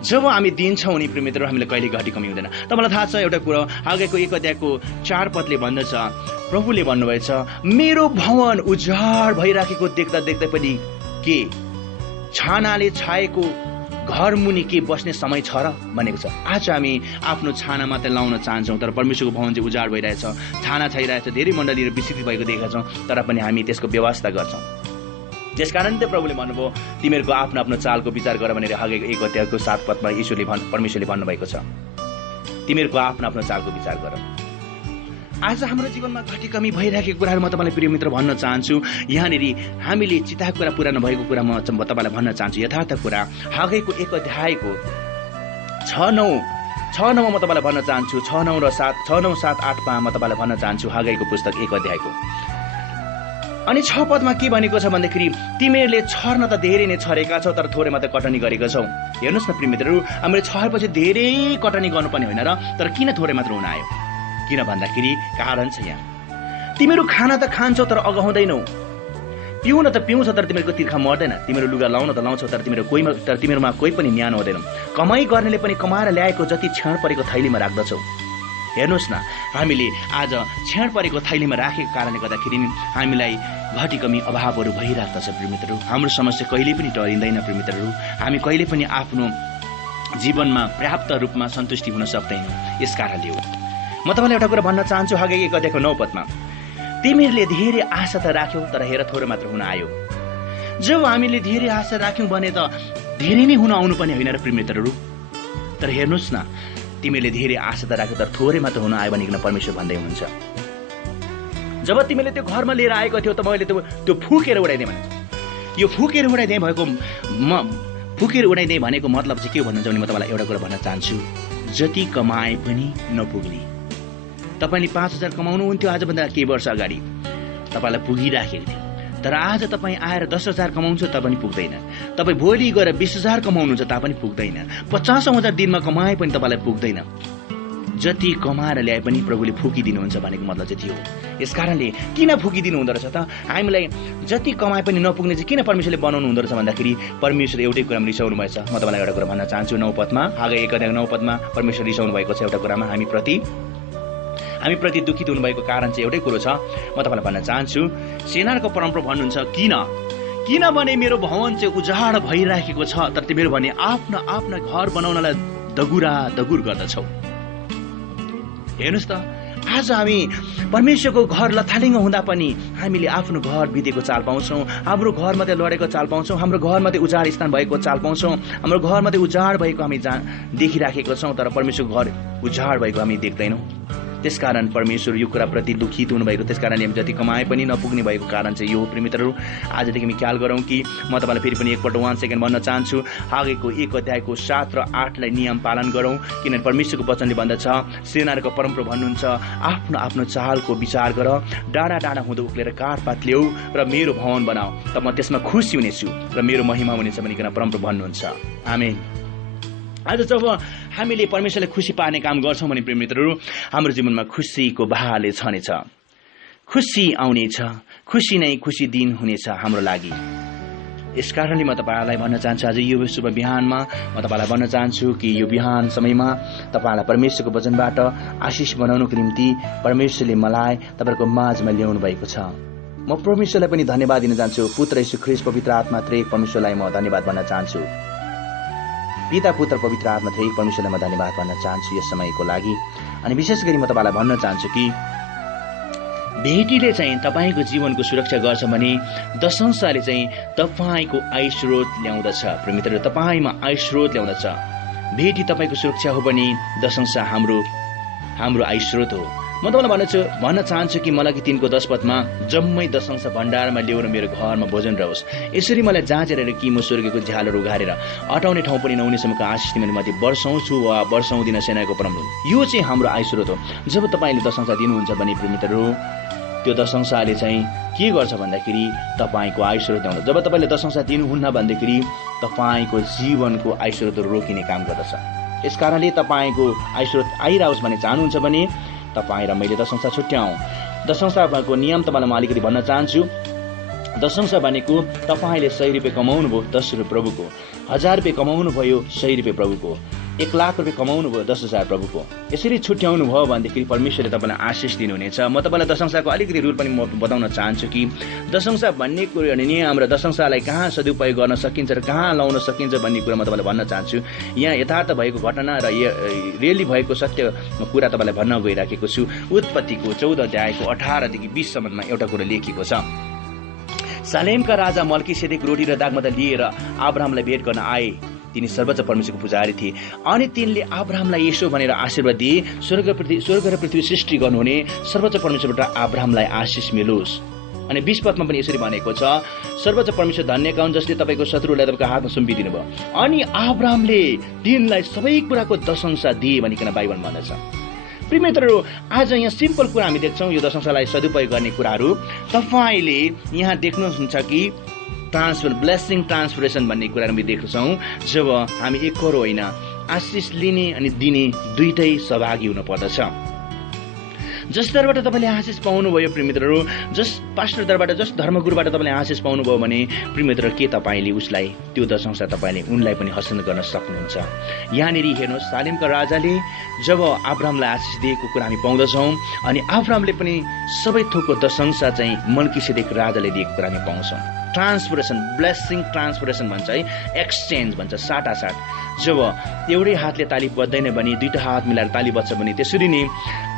जब हामी दिन्छौँ नि प्रियमित्रहरू हामीले कहिले घटी कमी हुँदैन। तपाईँलाई थाहा छ एउटा कुरो, हागेको 1 अध्यायको 4 पदले भन्दछ, प्रभुले भन्नुभएछ, मेरो भवन उजाड भइराखेको देख्दा देख्दै पनि के छानाले छाएको घर मुनि के बस्ने समय छ र भनेको छ। आज हामी आफ्नो छाना मात्रै लाउन चाहन्छौँ, तर परमेश्वरको भवन चाहिँ उजाड भइरहेछ, छाना छाइरहेछ, धेरै मण्डलीहरू विस्तृत भएको देखेका छौँ, तर पनि हामी त्यसको व्यवस्था गर्छौँ। त्यसकारण त प्रभुले भन्नुभयो, तिमीहरूको आफ्नो आफ्नो चालको विचार गर भनेर हागेको 1 अध्यायको 7 पदमा परमेश्वरले भन्नुभएको छ। तिमीहरूको आफ्नो आफ्नो चालको विचार गर। आज हाम्रो जीवनमा घटी कमी भइरहेको कुराहरू म तपाईँलाई प्रिय मित्र भन्न चाहन्छु। यहाँनिर हामीले चिताएको कुरा पुरा नभएको कुरा म तपाईँलाई भन्न चाहन्छु। यथार्थ कुरा हागेको 1 अध्यायको 6-9 म तपाईँलाई भन्न चाहन्छु। 6-9 र 7 8 मा म तपाईँलाई भन्न चाहन्छु हागेको पुस्तक 1 अध्यायको। अनि 6 पदमा के भनेको छ भन्दाखेरि, तिमीहरूले छर्न त धेरै नै छरेका छौ, तर थोरै मात्र कटनी गरेका छौ। हेर्नुहोस् न प्रिय मित्रहरू, हामीले छरेपछि धेरै कटनी गर्नुपर्ने होइन र, तर किन थोरै मात्र हुन आयो? किन भन्दाखेरि कारण छ यहाँ। तिमीहरू खाना त खान्छौ तर अगाउँदैनौ, पिउन त पिउँछ तर तिमीहरूको तिर्खा मर्दैन, तिमीहरू लुगा लाउन त लाउँछौ तर तिमीहरूमा कोही पनि न्यानो हुँदैन, कमाई गर्नेले पनि कमाएर ल्याएको जति छेड परेको थैलीमा राख्दछौ। हेर्नुहोस् न, हामीले आज छेड परेको थैलीमा राखेको कारणले गर्दाखेरि हामीलाई घटी कमी अभावहरू भइराख्दछ प्रियमित्रहरू। हाम्रो समस्या कहिले पनि टरिँदैन प्रियमित्रहरू। हामी कहिले पनि आफ्नो जीवनमा पर्याप्त रूपमा सन्तुष्टि हुन सक्दैनौँ। यस कारणले हो म तपाईँलाई एउटा कुरा भन्न चाहन्छु। हागेको 1 अध्यायको 9 पदमा, तिमीहरूले धेरै आशा त राख्यौ, तर हेर थोरै मात्र हुन आयो। जब हामीले धेरै आशा राख्यौँ भने त धेरै नै हुन आउनुपर्ने होइन र प्रिय मित्रहरू। तर हेर्नुहोस् न, तिमीले धेरै आशा त राख्यौ तर थोरै मात्र हुन आयो भनिकन परमेश्वर भन्दै हुनुहुन्छ। जब तिमीले त्यो घरमा लिएर आएको थियो त मैले त्यो फुकेर उडाइदिएँ भने, यो फुकेर उडाइदिएँ भनेको मतलब चाहिँ के भन्नुहुन्छ भने म तपाईँलाई एउटा कुरा भन्न चाहन्छु, जति कमाए पनि नपुग्ने। तपाईँले 5,000 कमाउनुहुन्थ्यो आजभन्दा केही वर्ष अगाडि, तपाईँलाई पुगिराखेको थियो। तर आज तपाईँ आएर 10,000 कमाउँछ तापनि पुग्दैन। तपाईँ भोलि गएर 20,000 कमाउनुहुन्छ तापनि पुग्दैन। 50,000 दिनमा कमाए पनि तपाईँलाई पुग्दैन। जति कमाएर ल्याए पनि प्रभुले फुकिदिनुहुन्छ भनेको मतलब चाहिँ थियो। यसकारणले किन फुकिदिनु हुँदो रहेछ त? हामीलाई जति कमाए पनि नपुग्ने चाहिँ किन परमेश्वरले बनाउनु हुँदो रहेछ भन्दाखेरि परमेश्वर एउटै कुरामा रिसाउनु भएछ। म तपाईँलाई एउटा कुरा भन्न चाहन्छु, 9 पदमा, हागै 1:9 पदमा परमेश्वर रिसाउनु भएको छ एउटा कुरामा, हामी प्रति दुखित हुनुभएको कारण चाहिँ एउटै कुरो छ। म तपाईँलाई भन्न चाहन्छु, सेनाको परमप्रभु भन्नुहुन्छ, किनभने मेरो भवन चाहिँ उजाड भइराखेको छ तर तिमीहरू भने आफ्ना घर बनाउनलाई दगुर गर्दछौ। हेर्नुहोस् त, आज हामी परमेश्वरको घर लथालिङ्ग हुँदा पनि हामीले आफ्नो घर बितेको चाल पाउँछौँ, हाम्रो घर मात्रै लडेको चाल पाउँछौँ, हाम्रो घर मात्रै उजाड स्थान भएको चाल पाउँछौँ, हाम्रो घर मात्रै उजाड भएको हामी देखिराखेको छौँ, तर परमेश्वरको घर उजाड भएको हामी देख्दैनौँ। त्यसकारण परमेश्वर यो कुराप्रति दुखित हुनुभएको, त्यसकारणले हामी जति कमाए पनि नपुग्ने भएको कारण चाहिँ यो हो। प्रिय मित्रहरू, आजदेखि हामी ख्याल गरौँ कि म तपाईँलाई फेरि पनि एकपल्ट 1 सेकेन्ड भन्न चाहन्छु, हागैको 1 अध्यायको 7 र 8लाई नियम पालन गरौँ, किनभने परमेश्वरको वचनले भन्दछ, सेनाको परमप्रभु भन्नुहुन्छ, आफ्नो चालको विचार गर, डाँडा हुँदो उक्लेर काठपात ल्याऊ र मेरो भवन बनाऊ, त म त्यसमा खुसी हुनेछु र मेरो महिमा हुनेछ भनिकन परमप्रभु भन्नुहुन्छ। आमेन। आज जब हामीले परमेश्वरले खुसी पार्ने काम गर्छौँ भने प्रिय मित्रहरू, हाम्रो जीवनमा खुसीको बहारले छनेछ, खुसी आउनेछ, खुसी नै खुसी दिन हुनेछ हाम्रो लागि। यसकारणले म तपाईँलाई भन्न चाहन्छु, आज यो शुभ बिहानमा म तपाईँलाई भन्न चाहन्छु कि यो बिहान समयमा तपाईँलाई परमेश्वरको वचनबाट आशिष बनाउनुको निम्ति परमेश्वरले मलाई तपाईँको माझमा ल्याउनु भएको छ। म परमेश्वरलाई पनि धन्यवाद दिन चाहन्छु। पुत्र यीशु ख्रीष्ट पवित्र आत्मा त्रिएक परमेश्वरलाई म धन्यवाद भन्न चाहन्छु। पिता पुत्र पवित्र आत्मा त्रिएक परमेश्वरलाई म धन्यवाद भन्न चाहन्छु यस समयको लागि। अनि विशेष गरी म तपाईँलाई भन्न चाहन्छु कि भेटीले चाहिँ तपाईँको जीवनको सुरक्षा गर्छ भने दशंशाले चाहिँ तपाईँको आय स्रोत ल्याउँदछ। मित्र, तपाईँमा आय स्रोत ल्याउँदछ। भेटी तपाईँको सुरक्षा हो भने दशंशा हाम्रो आय स्रोत हो। म तपाईँलाई भन्न चाहन्छु कि मलाई 3:10 पदमा जम्मै दशंशा भण्डारमा ल्याउन मेरो घरमा भोजन रहोस्। यसरी मलाई जाँचेर कि म स्वर्गको झ्यालहरू उघारेर अटाउने ठाउँ पनि नहुनेसम्मको आशिष तिमीहरूमाथि वर्षाउँछु वा वर्षाउँदिन सेनाको परमप्रभु। यो चाहिँ हाम्रो आय स्रोत हो। जब तपाईँले दशंशा दिनुहुन्छ भने मित्रहरू, त्यो दशंशाले चाहिँ के गर्छ भन्दाखेरि तपाईँको आय स्रोत ल्याउँछ। जब तपाईँले दशंशा दिनुहुन्न भन्दाखेरि तपाईँको जीवनको आय स्रोतहरू रोकिने काम गर्दछ। यसकारणले तपाईँको आय स्रोत आइरहोस् भन्ने चाहनुहुन्छ भने तपाईँ र मैले दशंशा छुट्याउँ। दशंशाको नियम तपाईँलाई म अलिकति भन्न चाहन्छु। दशंशा भनेको तपाईँले 100 रुपियाँ कमाउनु भयो 10 रुपियाँ प्रभुको, 1000 रुपियाँ कमाउनु भयो 100 रुपियाँ प्रभुको, 1 लाख रुपियाँ कमाउनु भयो 10,000 प्रभुको। यसरी छुट्याउनु भयो भनेदेखि परमेश्वरले तपाईँलाई आशिष दिनुहुनेछ। म तपाईँलाई दशंशाको अलिकति रुल पनि म बताउन चाहन्छु कि दशंशा भन्ने कुरो नियम र दशंशालाई कहाँ सदुपयोग गर्न सकिन्छ र कहाँ लाउन सकिन्छ भन्ने कुरा म तपाईँलाई भन्न चाहन्छु। यहाँ यथार्थ भएको घटना र रियली भएको सत्य कुरा तपाईँलाई भन्न गइराखेको छु। उत्पत्तिको 14 अध्यायको 18 देखि 20 सम्ममा एउटा कुरा लेखिएको छ। सालेमका राजा मल्कीसेदेक रोटी र दागमता लिएर अब्राहमलाई भेट गर्न आए। तिनी सर्वोच्च परमेश्वरको पुजारी थिए। अनि तिनले अब्राहमलाई यसो भनेर आशीर्वाद दिए, स्वर्ग र पृथ्वी सृष्टि गर्नुहुने सर्वोच्च परमेश्वरबाट अब्राहमलाई आशिष मिलोस्। अनि 20 पदमा पनि यसरी भनेको छ, सर्वोच्च परमेश्वर धन्यका हुन् जसले तपाईँको शत्रुलाई तपाईँको हातमा सुम्पिदिनु भयो। अनि अब्राहमले तिनलाई सबै कुराको दशंशा दिए भनिकन बाइबल भन्दछ। प्रिय मित्रहरू, आज यहाँ सिम्पल कुरा हामी देख्छौँ यो दशंशालाई सदुपयोग गर्ने कुराहरू। तपाईँले यहाँ देख्नुहुन्छ कि ब्लेसिङ ट्रान्सफरेसन भन्ने कुरा हामी देख्छौँ। जब हामी एकरो होइन, आशिष लिने अनि दिने दुईटै सहभागी हुन पर्दछ। जस दरबाट तपाईँले आशिष पाउनुभयो प्रिय मित्रहरू, जस पास्टर दरबाट, जस धर्मगुरुबाट तपाईँले आशिष पाउनुभयो भने प्रिय मित्र, के तपाईँले उसलाई त्यो दशंशा तपाईँले उनलाई पनि हसन गर्न सक्नुहुन्छ। यहाँनिर हेर्नुहोस्, सालेमका राजाले जब अब्राहमलाई आशिष दिएको कुरा हामी पाउँदछौँ अनि अब्राहमले पनि सबै थोकको दशंशा चाहिँ मल्कीसेदेक राजाले दिएको कुरा हामी पाउँछौँ। ट्रान्सफरेसन, ब्लेसिङ ट्रान्सफरेसन भन्छ है, एक्सचेन्ज भन्छ, साटासाट। जब एउटै हातले ताली बज्दैन भने दुईटा हात मिलाएर ताली बज्छ भने त्यसरी नै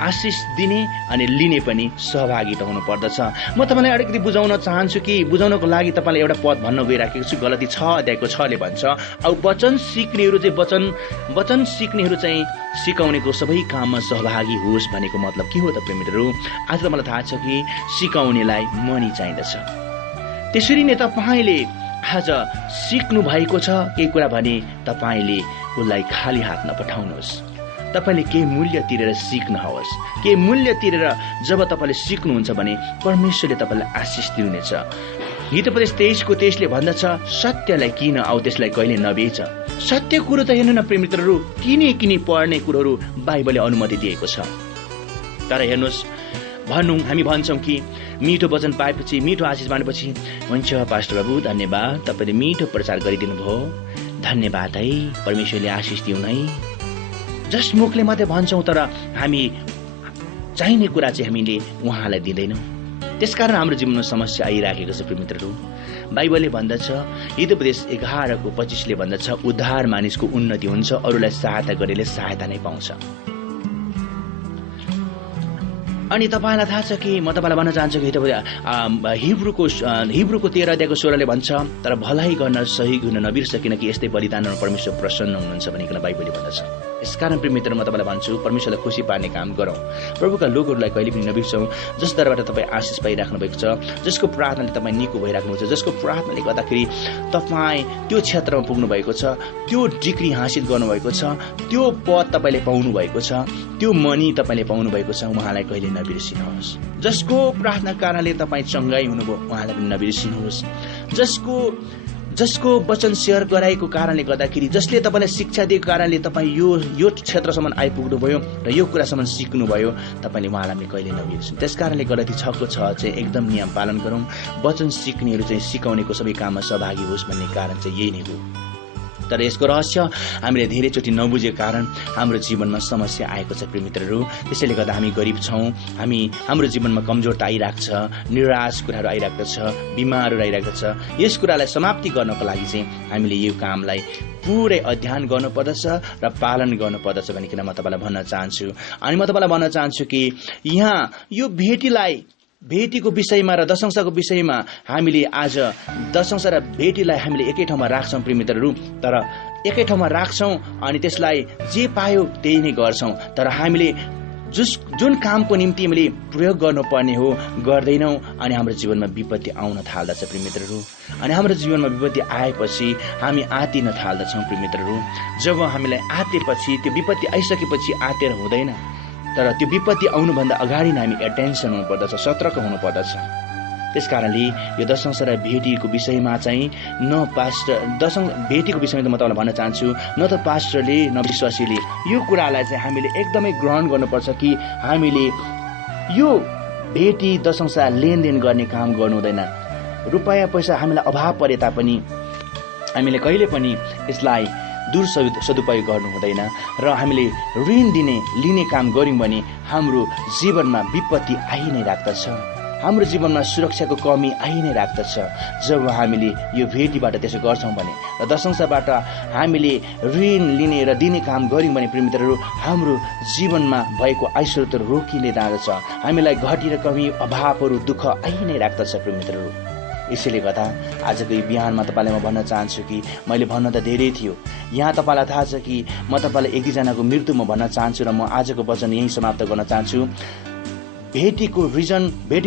आशिष दिने अनि लिने पनि सहभागिता हुनु पर्दछ। म तपाईँलाई अलिकति बुझाउन चाहन्छु कि बुझाउनको लागि तपाईँलाई एउटा पद भन्न गइराखेको छु। गलती 6 अध्यायको 6ले भन्छ, अब वचन सिक्नेहरू चाहिँ वचन सिक्नेहरू चाहिँ सिकाउनेको सबै काममा सहभागी होस् भनेको मतलब के हो त प्रेमीहरू? आज त मलाई थाहा छ कि सिकाउनेलाई मनी चाहिँदछ। त्यसरी नै तपाईँले आज सिक्नु भएको छ केही कुरा भने तपाईँले उसलाई खाली हात नपठाउनुहोस्। तपाईँले केही मूल्य तिरेर सिक्नुहोस्। केही मूल्य तिरेर जब तपाईँले सिक्नुहुन्छ भने परमेश्वरले तपाईँलाई आशिष दिनुहुनेछ। हितोपदेश 23:23ले भन्दछ, सत्यलाई किन औ त्यसलाई कहिले नबेच। सत्य कुरो त हेर्नु न प्रेमित्रहरू, किनी पढ्ने कुरोहरू बाइबलले अनुमति दिएको छ। तर हेर्नुहोस्, हामी भन्छौँ कि मिठो वचन पाएपछि, मिठो आशिष मानेपछि, हुन्छ पास्टर बाबु धन्यवाद, तपाईँले मिठो प्रचार गरिदिनु भयो, धन्यवाद है, परमेश्वरले आशिष दिउन् है। जस्ट मुखले मात्रै भन्छौँ, तर हामी चाहिने कुरा चाहिँ हामीले उहाँलाई दिँदैनौँ। त्यसकारण हाम्रो जीवनमा समस्या आइराखेको छ प्रेमित्रहरू। बाइबलले भन्दछ, हितोपदेश 11:25ले भन्दछ, उद्धार मानिसको उन्नति हुन्छ, अरूलाई सहायता गरेले सहायता नै पाउँछ। अनि तपाईँलाई थाहा छ कि म तपाईँलाई भन्न चाहन्छु कि हिब्रूको 13:16ले भन्छ, तर भलाइ गर्न सही हुन नबिर्सकिन कि यस्तै बलिदानमा परमेश्वर प्रसन्न हुनुहुन्छ भनिकन बाइबलले भन्दछ। यसकारण प्रेमित्र म तपाईँलाई भन्छु, परमेश्वरलाई खुसी पार्ने काम गरौँ। प्रभुका लोकहरूलाई कहिले पनि नबिर्सौँ, जस दरबाट तपाईँ आशिष पाइराख्नु भएको छ, जसको प्रार्थनाले तपाईँ निको भइराख्नुहुन्छ, जसको प्रार्थनाले गर्दाखेरि तपाईँ त्यो क्षेत्रमा पुग्नु भएको छ, त्यो डिग्री हासिल गर्नुभएको छ, त्यो पद तपाईँले पाउनु भएको छ, त्यो मनी तपाईँले पाउनु भएको छ, उहाँलाई कहिले नबिर्सिनुहोस्। जसको प्रार्थना कारणले तपाईँ चङ्गाई हुनुभयो उहाँलाई पनि नबिर्सिनुहोस्। जसको वचन शेयर गराएको कारणले गर्दाखेरि, जसले तपाईँलाई शिक्षा दिएको कारणले तपाईँ यो क्षेत्रसम्म आइपुग्नुभयो र यो कुरासम्म सिक्नुभयो, तपाईँले उहाँलाई पनि कहिले नबिर्सिनु। त्यस कारणले गर्दा 6:6 चाहिँ एकदम नियम पालन गरौँ। वचन सिक्नेहरू चाहिँ सिकाउनेको सबै काममा सहभागी होस् भन्ने कारण चाहिँ यही नै हो। तर यसको रहस्य हामीले धेरैचोटि नबुझेको कारण हाम्रो जीवनमा समस्या आएको छ प्रेमित्रहरू। त्यसैले गर्दा हामी गरिब छौँ, हाम्रो जीवनमा कमजोरता आइरहेको छ, निराश कुराहरू आइरहेको छ, बिमारहरू आइरहेको छ। यस कुरालाई समाप्ति गर्नको लागि चाहिँ हामीले यो कामलाई पुरै अध्ययन गर्नुपर्दछ र पालन गर्नुपर्दछ भनिकन म तपाईँलाई भन्न चाहन्छु। अनि म तपाईँलाई भन्न चाहन्छु कि यहाँ यो भेटीको विषयमा र दशंशको विषयमा हामीले आज दशंश र भेटीलाई हामीले एकै ठाउँमा राख्छौँ प्रेमित्रहरू। तर एकै ठाउँमा राख्छौँ अनि त्यसलाई जे पायो त्यही नै गर्छौँ, तर हामीले जुन कामको निम्ति हामीले प्रयोग गर्नुपर्ने हो गर्दैनौँ, अनि हाम्रो जीवनमा विपत्ति आउन थाल्दछ प्रेमित्रहरू। अनि हाम्रो जीवनमा विपत्ति आएपछि हामी आत्तिन थाल्दछौँ प्रेमित्रहरू। जब हामीलाई आत्तेपछि, त्यो विपत्ति आइसकेपछि आत्तेर हुँदैन, तर त्यो विपत्ति आउनुभन्दा अगाडि नै हामी एटेन्सन हुनुपर्दछ, सतर्क हुनुपर्दछ। त्यस कारणले यो दशंश र भेटीको विषयमा चाहिँ भेटीको विषयमा त म तपाईँलाई भन्न चाहन्छु, न त पास्टरले न विश्वासीले यो कुरालाई चाहिँ हामीले एकदमै ग्रहण गर्नुपर्छ कि हामीले यो भेटी दशंश लेनदेन गर्ने काम गर्नु हुँदैन। रुपैयाँ पैसा हामीलाई अभाव परे तापनि हामीले कहिले पनि यसलाई सदुपयोग गर्नु हुँदैन र हामीले ऋण लिने काम गऱ्यौँ भने हाम्रो जीवनमा विपत्ति आइ नै राख्दछ, हाम्रो जीवनमा सुरक्षाको कमी आइ नै राख्दछ। जब हामीले यो भेटीबाट त्यसो गर्छौँ भने र दशंशबाट हामीले ऋण लिने र दिने काम गऱ्यौँ भने प्रेमित्रहरू, हाम्रो जीवनमा भएको आयस्रोतहरू रोकिने जाँदछ, हामीलाई घटी र कमी, अभावहरू, दुःख आइ नै राख्दछ प्रेमित्रहरू। यसैले गर्दा आजको यो बिहानमा तपाईँलाई म भन्न चाहन्छु कि मैले भन्न त धेरै थियो, यहाँ तपाईँलाई थाहा छ कि म तपाईँलाई एक दुईजनाको मृत्यु म भन्न चाहन्छु र म आजको वचन यहीँ समाप्त गर्न चाहन्छु। भेटी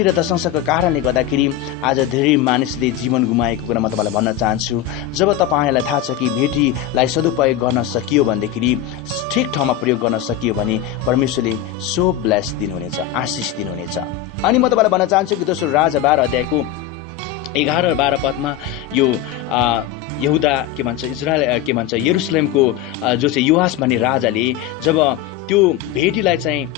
र दशंशको कारणले गर्दाखेरि आज धेरै मानिसले जीवन गुमाएको कुरा म तपाईँलाई भन्न चाहन्छु। जब तपाईँलाई थाहा छ कि भेटीलाई सदुपयोग गर्न सकियो भनेदेखि, ठिक ठाउँमा प्रयोग गर्न सकियो भने परमेश्वरले सो ब्लेस दिनुहुनेछ, आशिष दिनुहुनेछ। अनि म तपाईँलाई भन्न चाहन्छु कि दोस्रो राजा 12 11 र 12 पदमा यो यहुदा यरुसलेमको जो चाहिँ युहास भन्ने राजाले जब त्यो भेटीलाई चाहिँ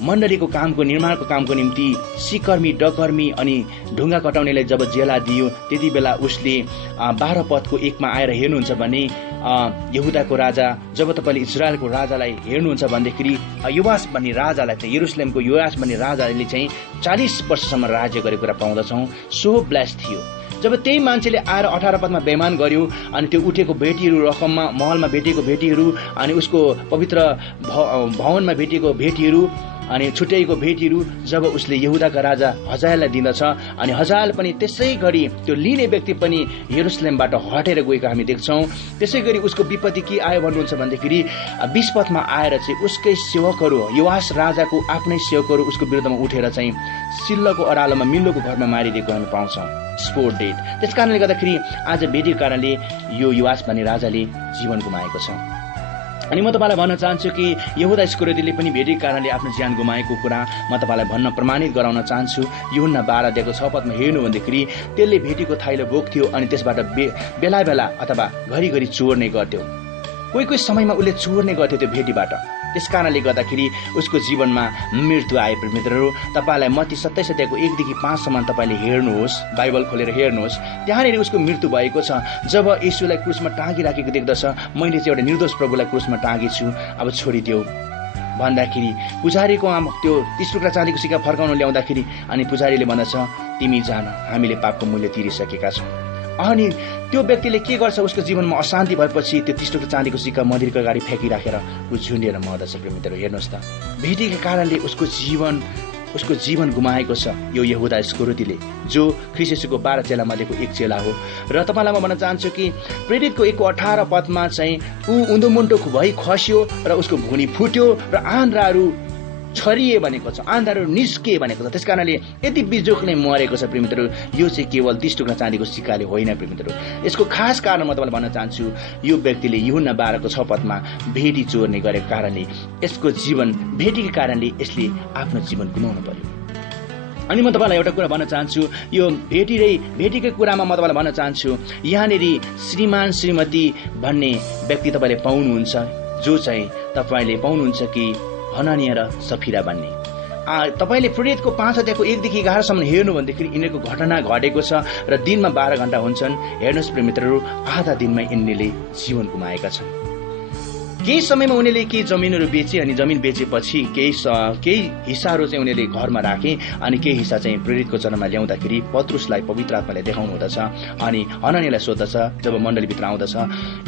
मण्डलीको कामको निर्माणको कामको निम्ति सिकर्मी, डकर्मी अनि ढुङ्गा कटाउनेलाई जब जेला दियो, त्यति बेला उसले 12 पदको 1मा आएर हेर्नुहुन्छ भने यहुदाको राजा, जब तपाईँले इजरायलको राजालाई हेर्नुहुन्छ भनेदेखि युहास भन्ने राजालाई चाहिँ, यरुसलेमको युहास भन्ने राजाले चाहिँ 40 वर्षसम्म राज्य गरेको कुरा पाउँदछौँ। सो ब्लेस थियो। जब त्यही मान्छेले आएर 18 पदमा बेइमान गर्यो अनि त्यो उठेको भेटीहरू रकममा महलमा भेटिएको भेटीहरू अनि उसको पवित्र भवनमा भेटिएको भेटीहरू अनि छुट्याइएको भेटीहरू जब उसले यहुदाका राजा हजाएललाई दिँदछ अनि हजाएल पनि त्यसै गरी त्यो लिने व्यक्ति पनि यरुसलेमबाट हटेर गएको हामी देख्छौँ। त्यसै गरी उसको विपत्ति के आयो भन्नुहुन्छ भन्दाखेरि 20 पदमा आएर चाहिँ उसकै सेवकहरू योआस राजाको आफ्नै सेवकहरू उसको विरुद्धमा उठेर चाहिँ सिल्लको अरालोमा मिल्लोको घरमा मारिदिएको हामी पाउँछौँ, स्पोर्ट डेट। त्यस कारणले गर्दाखेरि आज भेटेको कारणले यो योआस भन्ने राजाले जीवन गुमाएको छ। अनि म तपाईँलाई भन्न चाहन्छु कि यहुदा इस्करियोतीले पनि भेटेको कारणले आफ्नो ज्यान गुमाएको कुरा म तपाईँलाई भन्न प्रमाणित गराउन चाहन्छु। यूहन्ना 12:6 पदमा हेर्नु भन्दाखेरि त्यसले भेटेको थाइलो बोक्थ्यो अनि त्यसबाट बेला बेला अथवा घरिघरि चोर्ने गर्थ्यो। कोही कोही समयमा उसले चोर्ने गर्थ्यो त्यो भेटीबाट। त्यस कारणले गर्दाखेरि उसको जीवनमा मृत्यु आए। मित्रहरू, तपाईँलाई मत्ती 27 1देखि 5 सम्म तपाईँले हेर्नुहोस्, बाइबल खोलेर हेर्नुहोस्, त्यहाँनिर उसको मृत्यु भएको छ। जब यीशुलाई क्रुसमा टाँगिराखेको देख्दछ, मैले चाहिँ एउटा निर्दोष प्रभुलाई क्रुसमा टाँगेछु, अब छोडिदेऊ भन्दाखेरि पुजारीको त्यो 30 टुक्रा चाँदीको सिक्का फर्काउन ल्याउँदाखेरि अनि पुजारीले भन्दछ, तिमी जान, हामीले पापको मूल्य तिरिसकेका छौँ। अनि त्यो व्यक्तिले के गर्छ, उसको जीवनमा अशान्ति भएपछि त्यो 30 टुक्रा चाँदीको सिक्का मन्दिरको अगाडि फ्याँकिराखेर ऊ झुन्डिएर मर्दछ। मित्रहरू, हेर्नुहोस् त, भेटेको कारणले उसको जीवन गुमाएको छ यो यहुदा इस्करियोतीले, जो ख्रीष्ट येशूको 12 चेला मध्येको एक चेला हो। र तपाईँलाई म भन्न चाहन्छु कि प्रेरितको 1:18 पदमा चाहिँ ऊ उन्दोमुन्टो भई खस्यो र उसको भुँडी फुट्यो र आन्द्राहरू छरिए भनेको छ, आन्द्राहरू निस्किए भनेको छ। त्यस कारणले यति बिजोकले मरेको छ। प्रिमित्रहरू, यो चाहिँ केवल 30 टुक्रा चाँदीको सिक्काले होइन। प्रिमित्रहरू, यसको खास कारण म तपाईँलाई भन्न चाहन्छु, यो व्यक्तिले यूहन्ना 12:6 पदमा भेटी चोर्ने गरेको कारणले, यसको जीवन भेटीको कारणले यसले आफ्नो जीवन गुमाउनु पर्यो। अनि म तपाईँलाई एउटा कुरा भन्न चाहन्छु, यो भेटीकै कुरामा म तपाईँलाई भन्न चाहन्छु, यहाँनिर श्रीमान श्रीमती भन्ने व्यक्ति तपाईँले पाउनुहुन्छ, जो चाहिँ तपाईँले पाउनुहुन्छ कि हननिया र सफिरा भन्ने। तपाईँले प्रेरितको 5 अध्यायको 1देखि 11 सम्म हेर्नु भन्दाखेरि यिनीहरूको घटना घटेको छ र दिनमा 12 घण्टा हुन्छन्। हेर्नुहोस् प्रेमित्रहरू, आधा दिनमै यिनीहरूले जीवन गुमाएका छन्। केही समयमा उनीहरूले केही जमिनहरू बेचे अनि जमिन बेचेपछि केही हिस्साहरू चाहिँ उनीहरूले घरमा राखे अनि केही हिस्सा चाहिँ प्रेरितको चरणमा ल्याउँदाखेरि पत्रुसलाई पवित्र आत्माले देखाउनु हुँदछ अनि हननियालाई सोध्दछ। जब मण्डलीभित्र आउँदछ,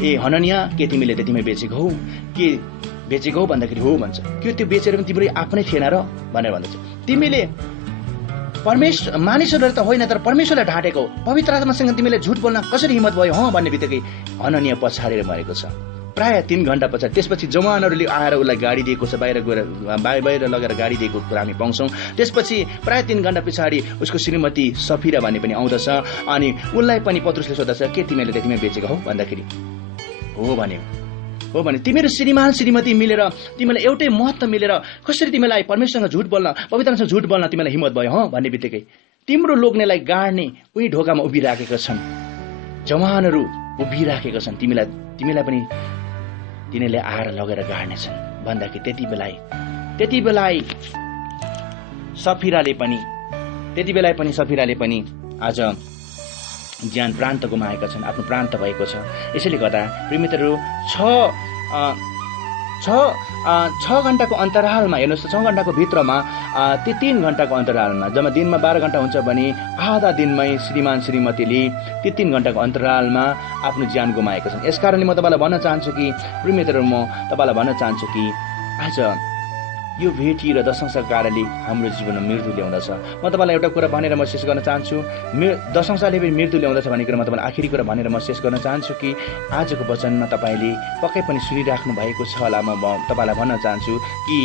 ए हननिया, के तिमीले त्यतिमै बेचेको हौ? के बेचेको हो भन्दाखेरि हो भन्छ। के त्यो बेचेर पनि तिम्रो आफ्नै थिएन र भनेर भन्दछ। तिमीले मानिसहरूलाई त होइन, तर परमेश्वरलाई ढाँटेको हो, पवित्र आत्मासँग तिमीले झुट बोल्न कसरी हिम्मत भयो भन्ने बित्तिकै हननिया पछाडेर मरेको छ। प्राय 3 घण्टा पछाडि त्यसपछि जवानहरूले आएर उसलाई गाडी दिएको छ, बाहिर लगेर गाडी दिएको कुरा हामी पाउँछौँ। त्यसपछि प्राय 3 घण्टा पछाडि उसको श्रीमती सफिरा भन्ने पनि आउँदछ अनि उसलाई पनि पत्रुसले सोध्दछ, के तिमीले त्यतिमै बेचेको हौ भन्दाखेरि हो भने तिमीहरू श्रीमान श्रीमती मिलेर तिमीलाई एउटै महत्त्व मिलेर कसरी तिमीलाई परमेश्वरसँग झुट बोल्न, पवित्रसँग झुट बोल्न तिमीलाई हिम्मत भयो भन्ने बित्तिकै तिम्रो लोग्नेलाई गाड्ने उही ढोकामा उभिराखेका छन्, जवानहरू उभिराखेका छन्, तिमीलाई पनि तिनीहरूले आएर लगेर गाड्नेछन् भन्दाखेरि त्यति बेला सफिराले पनि आज ज्यान प्रान्त गुमाएका छन्, आफ्नो प्रान्त भएको छ। यसैले गर्दा प्रेमितहरू 6 घण्टाको अन्तरालमा हेर्नुहोस्, 6 घण्टाको भित्रमा त्यो 3 घण्टाको अन्तरालमा जब दिनमा 12 घण्टा हुन्छ भने आधा दिनमै श्रीमान श्रीमतीले त्यो 3 घण्टाको अन्तरालमा आफ्नो ज्यान गुमाएको छन्। यसकारणले म तपाईँलाई भन्न चाहन्छु कि प्रेमितहरू, म तपाईँलाई भन्न चाहन्छु कि आज यो भेटी र दशंशाको कारणले हाम्रो जीवनमा मृत्यु ल्याउँदछ। म तपाईँलाई एउटा कुरा भनेर म शेष गर्न चाहन्छु, दशंशाले पनि मृत्यु ल्याउँदछ भन्ने कुरा म तपाईँलाई आखिरी कुरा भनेर म शेष गर्न चाहन्छु कि आजको वचनमा तपाईँले पक्कै पनि सुनिराख्नु भएको छ होला। म तपाईँलाई भन्न चाहन्छु कि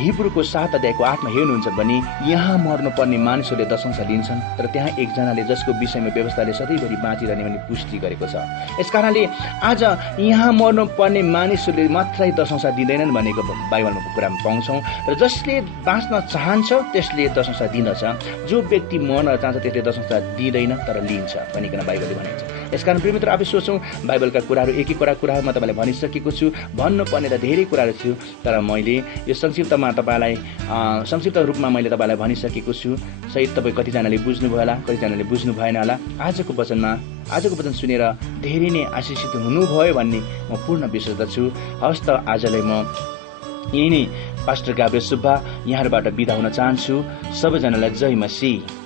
हिब्रूको 7 अध्यायको 8मा हेर्नुहुन्छ भने यहाँ मर्नुपर्ने मानिसहरूले दशंशा लिन्छन्, तर त्यहाँ एकजनाले जसको विषयमा व्यवस्थाले सधैँभरि बाँचिरहने भने पुष्टि गरेको छ। यसकारणले आज यहाँ मर्नुपर्ने मानिसहरूले मात्रै दशंशा दिँदैनन् भनेको बाइबलमा कुरा पाउँछौँ र जसले बाँच्न चाहन्छ त्यसले दशंशा दिँदछ, जो व्यक्ति मर्न चाहन्छ त्यसले दशंशा दिँदैन तर लिन्छ भनिकन बाइबलले भनेको छ। यसकारण प्रिय मित्र, अब सोचौँ, बाइबलका कुराहरू एक कुराहरू म तपाईँलाई भनिसकेको छु, भन्नुपर्ने त धेरै कुराहरू थियो, तर मैले यो संक्षिप्त रूपमा मैले तपाईँलाई भनिसकेको छु। सायद तपाईँ कतिजनाले बुझ्नुभयो होला, कतिजनाले बुझ्नु भएन होला। आजको वचन सुनेर धेरै नै आशिषित हुनुभयो भन्ने म पूर्ण विश्वास गर्छु। हवस् त, आजलाई म यही नै पास्टर गाब्रिएल सुब्बा यहाँहरूबाट बिदा हुन चाहन्छु। सबैजनालाई जय मसीह।